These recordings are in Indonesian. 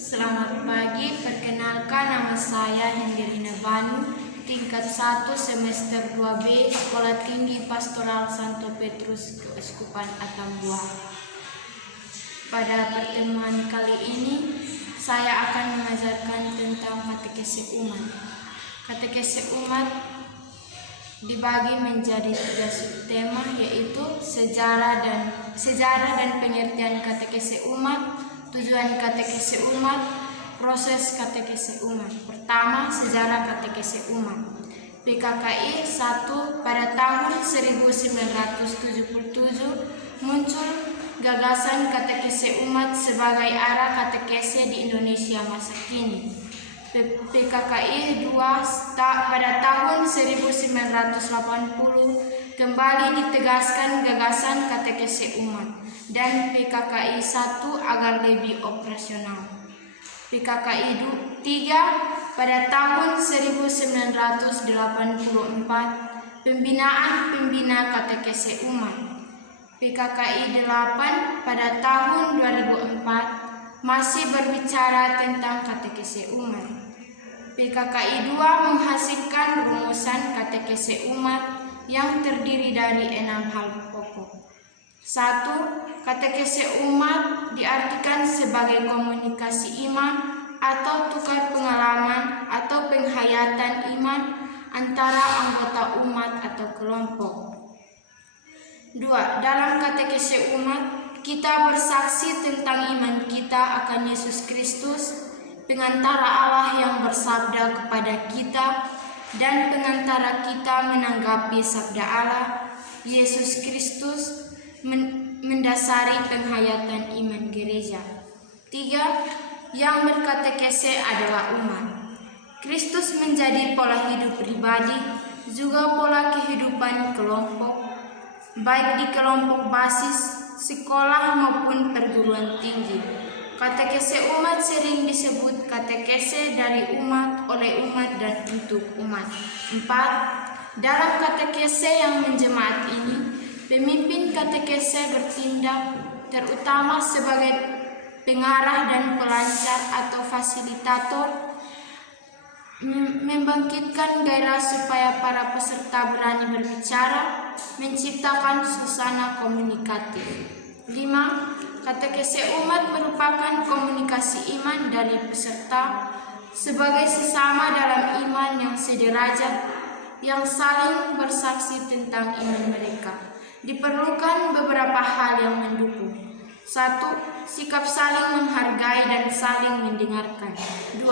Selamat pagi, perkenalkan nama saya Hendelina Banu, tingkat 1 semester 2B, Sekolah Tinggi Pastoral Santo Petrus Keuskupan Atambua. Pada pertemuan kali ini, saya akan mengajarkan tentang katekese umat. Katekese umat dibagi menjadi 3 subtema, yaitu sejarah dan pengertian katekese umat, tujuan katekese umat, proses katekese umat. Pertama, sejarah katekese umat. PKKI 1 pada tahun 1977 muncul gagasan katekese umat sebagai arah katekese di Indonesia masa kini. PKKI 2 pada tahun 1980 kembali ditegaskan gagasan katekese umat, dan PKKI 1 agar lebih operasional. PKKI 3 pada tahun 1984 pembinaan pembina katekese umat. PKKI 8 pada tahun 2004 masih berbicara tentang katekese umat. PKKI 2 menghasilkan rumusan katekese umat yang terdiri dari 6 hal pokok. 1. Katekese umat diartikan sebagai komunikasi iman atau tukar pengalaman atau penghayatan iman antara anggota umat atau kelompok. 2. Dalam katekese umat, kita bersaksi tentang iman kita akan Yesus Kristus, pengantara Allah yang bersabda kepada kita, dan pengantara kita menanggapi sabda Allah, Yesus Kristus, mendasari penghayatan iman gereja. 3. Yang berkatekese adalah umat. Kristus menjadi pola hidup pribadi, juga pola kehidupan kelompok, baik di kelompok basis, sekolah maupun perguruan tinggi. Katekese umat sering disebut katekese dari umat, oleh umat, dan untuk umat. 4. Dalam katekese yang menjemaat ini, pemimpin katekese bertindak terutama sebagai pengarah dan pelancar atau fasilitator, membangkitkan gairah supaya para peserta berani berbicara, menciptakan suasana komunikatif. 5. Katekese umat merupakan komunikasi iman dari peserta sebagai sesama dalam iman yang sederajat, yang saling bersaksi tentang iman mereka. Diperlukan beberapa hal yang mendukung. 1. Sikap saling menghargai dan saling mendengarkan. 2.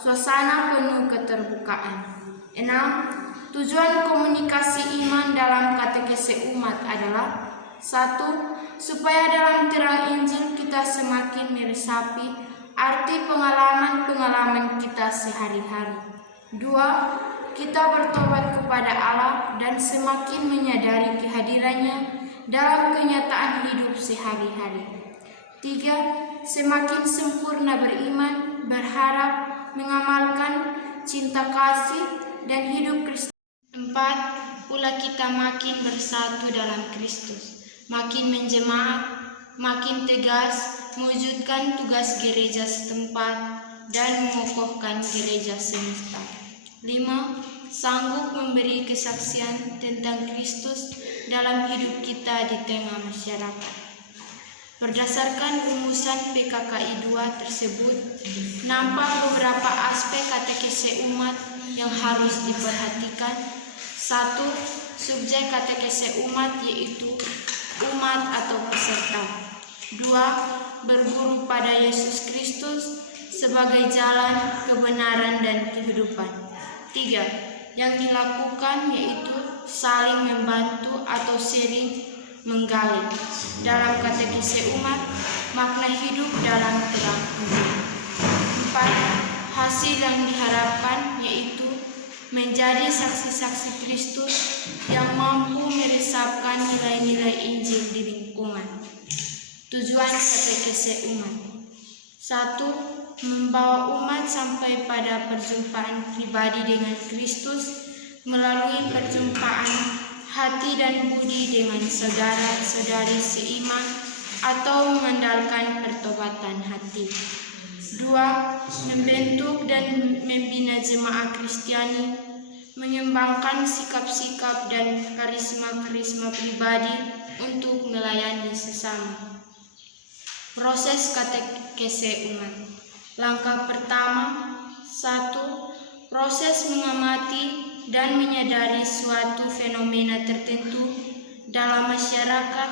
Suasana penuh keterbukaan. 6. Tujuan komunikasi iman dalam katekese umat adalah: 1. Supaya dalam terang Injil kita semakin meresapi arti pengalaman-pengalaman kita sehari-hari. 2. Kita bertobat kepada Allah dan semakin menyadari kehadirannya dalam kenyataan hidup sehari-hari. 3. Semakin sempurna beriman, berharap, mengamalkan cinta kasih dan hidup Kristus. 4. Pula kita makin bersatu dalam Kristus, makin menjemaat, makin tegas mewujudkan tugas gereja setempat dan mengokohkan gereja semesta. 5. Sanggup memberi kesaksian tentang Kristus dalam hidup kita di tengah masyarakat. Berdasarkan rumusan PKKI 2 tersebut, nampak beberapa aspek katekese umat yang harus diperhatikan. 1. Subjek katekese umat yaitu umat atau peserta. 2. Berguru pada Yesus Kristus sebagai jalan, kebenaran, dan kehidupan. 3. Yang dilakukan yaitu saling membantu atau sharing, menggali. Dalam katekese umat, makna hidup dalam terang Injil. 4. Hasil yang diharapkan yaitu menjadi saksi-saksi Kristus yang mampu meresapkan nilai-nilai Injil di lingkungan. Tujuan katekese umat: 1. Membawa umat sampai pada perjumpaan pribadi dengan Kristus melalui perjumpaan hati dan budi dengan saudara-saudari seiman atau mengandalkan pertobatan hati. 2. Dua, membentuk dan membina jemaah Kristiani, mengembangkan sikap-sikap dan karisma-karisma pribadi untuk melayani sesama. Proses katekese umat. Langkah pertama, 1. Proses mengamati dan menyadari suatu fenomena tertentu dalam masyarakat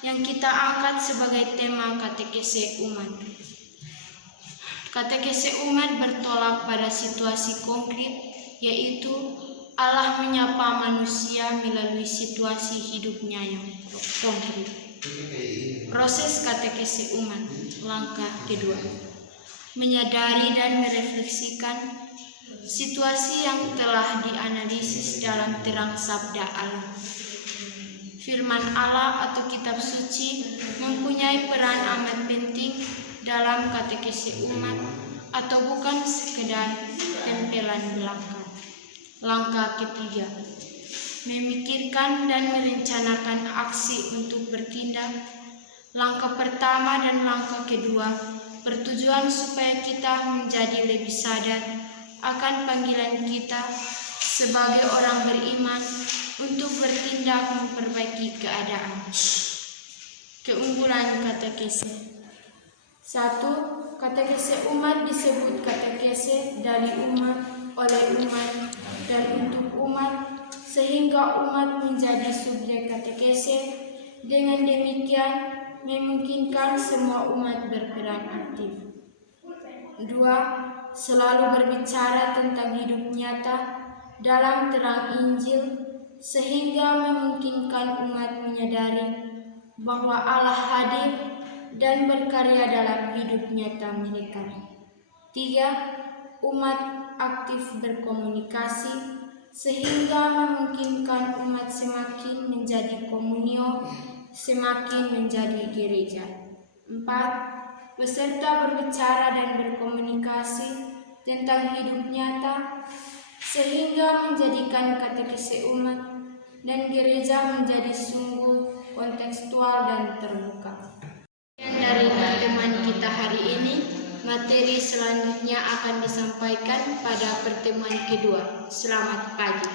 yang kita angkat sebagai tema katekese umat. Katekese umat bertolak pada situasi konkret, yaitu Allah menyapa manusia melalui situasi hidupnya yang konkret. Proses katekese umat. Langkah kedua, menyadari dan merefleksikan situasi yang telah dianalisis dalam terang sabda Allah. Firman Allah atau kitab suci mempunyai peran amat penting dalam katekese umat atau bukan sekedar tempelan belaka. Langkah ketiga, memikirkan dan merencanakan aksi untuk bertindak. Langkah pertama dan langkah kedua bertujuan supaya kita menjadi lebih sadar akan panggilan kita sebagai orang beriman untuk bertindak memperbaiki keadaan. Keunggulan katekese. 1. Katekese umat disebut katekese dari umat, oleh umat, dan untuk umat, sehingga umat menjadi subjek katekese. Dengan demikian, memungkinkan semua umat berperan aktif. 2. Selalu berbicara tentang hidup nyata dalam terang Injil, sehingga memungkinkan umat menyadari bahwa Allah hadir dan berkarya dalam hidup nyata mereka. 3. Umat aktif berkomunikasi, sehingga memungkinkan umat semakin menjadi komunio, semakin menjadi gereja. 4. Peserta berbicara dan berkomunikasi tentang hidup nyata, sehingga menjadikan katekese umat dan gereja menjadi sungguh kontekstual dan terbuka. Dari pertemuan kita hari ini, materi selanjutnya akan disampaikan pada pertemuan kedua. Selamat pagi.